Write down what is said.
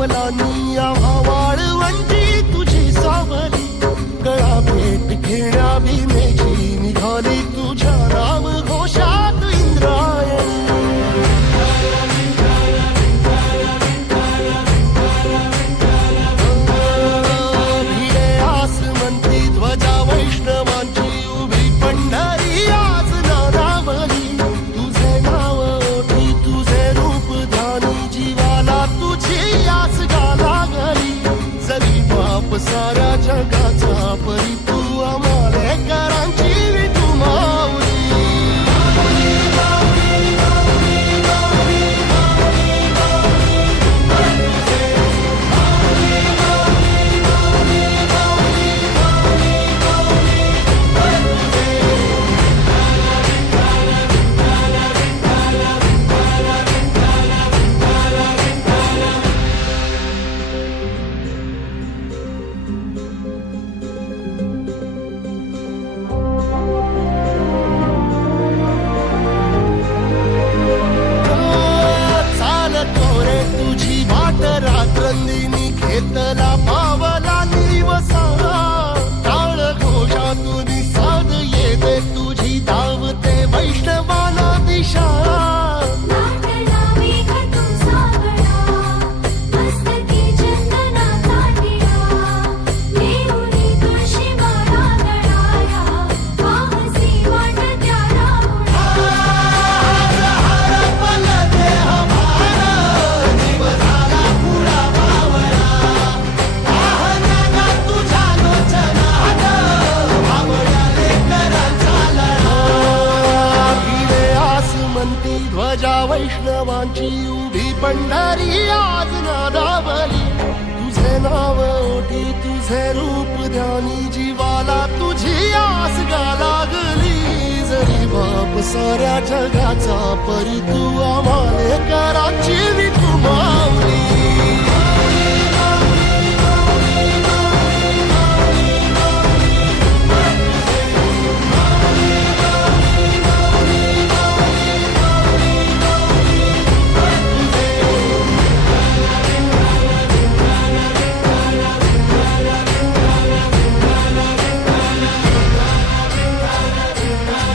पावलांनी आम्हा वाळवंटी तुझी सावली, गळा भेट घेण्या भीमेची निघाली तुझ्या नाम घोषात इंद्रायणी. भिडे आसमंती ध्वजा वैष्णवांची उभी पंढरी आज नानावली, तुझे नाव ओठी तुझे रूप ध्यानी जीवाला तुझी आस गा लागली. जरी बाप साऱ्या जगाचा परी तू आमालेकरांची विठू माऊली. तुझी वाट रात्रंदिनी घेतला पावला निवसा, टाळ घोषातून साध येते तुझी धावते वैष्णवाला दिशा. ध्वजा वैष्णवांची उभी पंढरी आज नादावली, तुझे नाव ओठी तुझे रूप ध्यानी जीवाला तुझी आस गा लागली. जरी बाप साऱ्या जगाचा परी तू